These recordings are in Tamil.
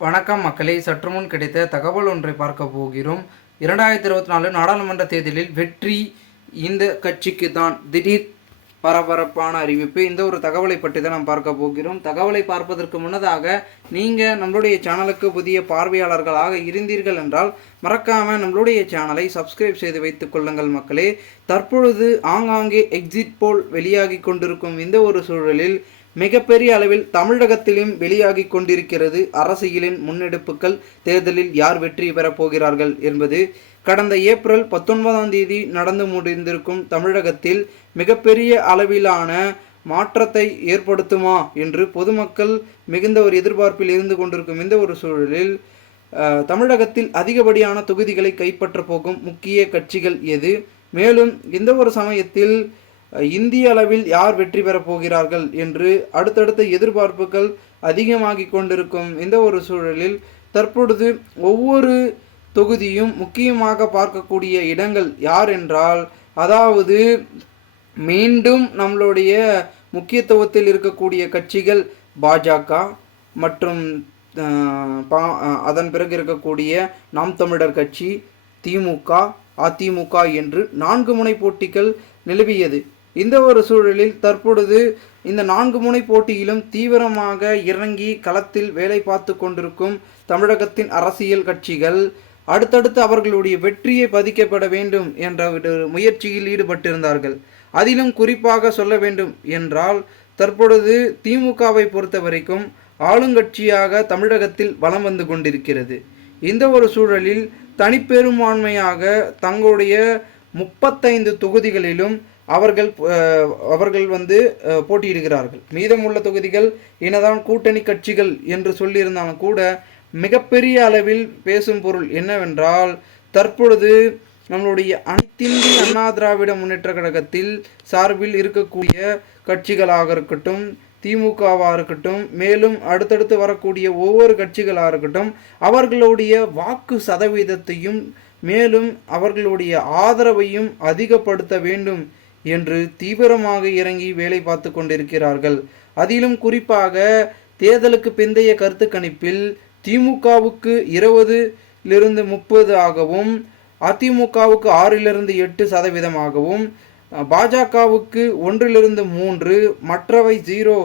வணக்கம் மக்களே, சற்று முன் கிடைத்த தகவல் ஒன்றை பார்க்க போகிறோம். 2024 நாடாளுமன்ற தேர்தலில் வெற்றி இந்த கட்சிக்கு தான். திடீர் பரபரப்பான அறிவிப்பு. இந்த ஒரு தகவலை பற்றி தான் நாம் பார்க்க போகிறோம். தகவலை பார்ப்பதற்கு முன்னதாக நீங்கள் நம்மளுடைய சேனலுக்கு புதிய பார்வையாளர்களாக இருந்தீர்கள் என்றால் மறக்காமல் நம்மளுடைய சேனலை சப்ஸ்கிரைப் செய்து வைத்துக் கொள்ளுங்கள் மக்களே. தற்பொழுது ஆங்காங்கே எக்ஸிட் போல் வெளியாகி கொண்டிருக்கும் இந்த ஒரு சூழலில் மிகப்பெரிய அளவில் தமிழகத்திலும் வெளியாகி கொண்டிருக்கிறது அரசியலின் முன்னெடுப்புகள். தேர்தலில் யார் வெற்றி பெறப் போகிறார்கள் என்பது கடந்த ஏப்ரல் 19ஆம் தேதி நடந்து முடிந்திருக்கும் தமிழகத்தில் மிகப்பெரிய அளவிலான மாற்றத்தை ஏற்படுத்துமா என்று பொதுமக்கள் மிகுந்த ஒரு எதிர்பார்ப்பில் இருந்து கொண்டிருக்கும் இந்த ஒரு சூழலில் தமிழகத்தில் அதிகப்படியான தொகுதிகளை கைப்பற்ற போகும் முக்கிய கட்சிகள் எது, மேலும் இந்த ஒரு சமயத்தில் இந்திய அளவில் யார் வெற்றி பெறப் போகிறார்கள் என்று அடுத்தடுத்த எதிர்பார்ப்புகள் அதிகமாகி கொண்டிருக்கும் இந்த ஒரு சூழலில் தற்பொழுது ஒவ்வொரு தொகுதியும் முக்கியமாக பார்க்கக்கூடிய இடங்கள் யார் என்றால், அதாவது மீண்டும் நம்மளுடைய முக்கியத்துவத்தில் இருக்கக்கூடிய கட்சிகள் பாஜக மற்றும் அதன் பிறகு இருக்கக்கூடிய நாம் தமிழர் கட்சி, திமுக, அதிமுக என்று 4 முனை போட்டிகள் நிலவியது. இந்த ஒரு சூழலில் தற்பொழுது இந்த 4 முனை போட்டியிலும் தீவிரமாக இறங்கி களத்தில் வேலை பார்த்து கொண்டிருக்கும் தமிழகத்தின் அரசியல் கட்சிகள் அடுத்தடுத்து அவர்களுடைய வெற்றியை பதிக்கப்பட வேண்டும் என்ற ஒரு முயற்சியில் ஈடுபட்டிருந்தார்கள். அதிலும் குறிப்பாக சொல்ல வேண்டும் என்றால் தற்பொழுது திமுகவை பொறுத்த வரைக்கும் ஆளுங்கட்சியாக தமிழகத்தில் வலம் வந்து கொண்டிருக்கிறது. இந்த ஒரு சூழலில் தனிப்பெரும்பான்மையாக தங்களுடைய 35 தொகுதிகளிலும் அவர்கள் போட்டியிடுகிறார்கள். மீதமுள்ள தொகுதிகள் என்னதான் கூட்டணி கட்சிகள் என்று சொல்லியிருந்தாலும் கூட மிகப்பெரிய அளவில் பேசும் பொருள் என்னவென்றால், தற்பொழுது நம்மளுடைய அனைத்திந்திய அண்ணா திராவிட முன்னேற்ற கழகத்தில் சார்பில் இருக்கக்கூடிய கட்சிகளாக இருக்கட்டும், திமுகவாக இருக்கட்டும், மேலும் அடுத்தடுத்து வரக்கூடிய ஒவ்வொரு கட்சிகளாக இருக்கட்டும், அவர்களுடைய வாக்கு சதவீதத்தையும் மேலும் அவர்களுடைய ஆதரவையும் அதிகப்படுத்த வேண்டும் என்று தீவிரமாக இறங்கி வேலை பார்த்து கொண்டிருக்கிறார்கள். அதிலும் குறிப்பாக தேர்தலுக்கு பிந்தைய கருத்து கணிப்பில் திமுகவுக்கு 20லிருந்து 30 ஆகவும், அதிமுகவுக்கு 6லிருந்து 8% ஆகவும், பாஜகவுக்கு 1லிருந்து 3, மற்றவை 0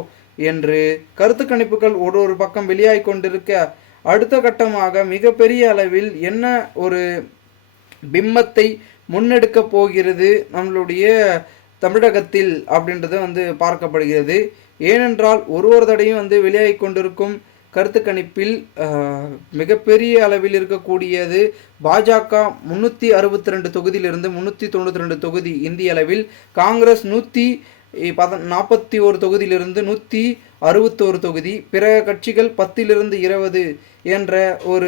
என்று கருத்து கணிப்புகள் ஒரு பக்கம் வெளியாகி கொண்டிருக்க, அடுத்த கட்டமாக மிகப்பெரிய அளவில் என்ன ஒரு பிம்பத்தை முன்னெடுக்க போகிறது நம்மளுடைய தமிழகத்தில் அப்படின்றது பார்க்கப்படுகிறது. ஏனென்றால் ஒரு தடையும் வெளியாகி கொண்டிருக்கும் கருத்து கணிப்பில் மிகப்பெரிய அளவில் இருக்கக்கூடியது பாஜக 362 தொகுதியிலிருந்து 392 தொகுதி இந்திய அளவில், காங்கிரஸ் 141 தொகுதியிலிருந்து 161 தொகுதி, பிற கட்சிகள் 10லிருந்து 20 என்ற ஒரு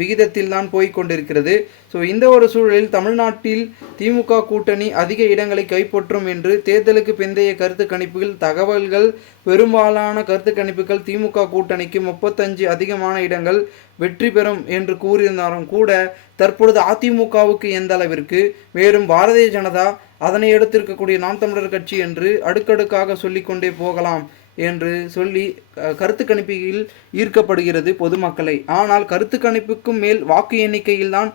விகிதத்தில் தான் போய்கொண்டிருக்கிறது. ஸோ இந்த ஒரு சூழலில் தமிழ்நாட்டில் திமுக கூட்டணி அதிக இடங்களை கைப்பற்றும் என்று தேர்தலுக்கு பிந்தைய கருத்து கணிப்புகள் தகவல்கள், பெரும்பாலான கருத்து கணிப்புகள் திமுக கூட்டணிக்கு 35 அதிகமான இடங்கள் வெற்றி பெறும் என்று கூறியிருந்தாலும் கூட தற்பொழுது அதிமுகவுக்கு எந்த அளவிற்கு, மேலும் பாரதிய ஜனதா, அதனை எடுத்திருக்கக்கூடிய நாம் தமிழர் கட்சி என்று அடுக்கடுக்காக சொல்லிக்கொண்டே போகலாம் என்று சொல்லி கருத்து கணிப்பில் ஈர்க்கப்படுகிறது பொதுமக்களை. ஆனால் கருத்து கணிப்புக்கும் மேல் வாக்கு எண்ணிக்கையில் தான்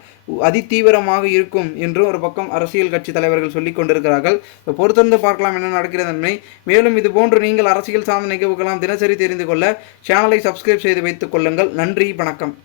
அதிதீவிரமாக இருக்கும் என்று ஒரு பக்கம் அரசியல் கட்சி தலைவர்கள் சொல்லிக் கொண்டிருக்கிறார்கள். பொறுத்திருந்து பார்க்கலாம் என்ன நடக்கிறது நன்மை. மேலும் இது போன்று நீங்கள் அரசியல் சார்ந்த நிகழ்வுகளாம் தினசரி தெரிந்து கொள்ள சேனலை சப்ஸ்கிரைப் செய்து வைத்துக் கொள்ளுங்கள். நன்றி, வணக்கம்.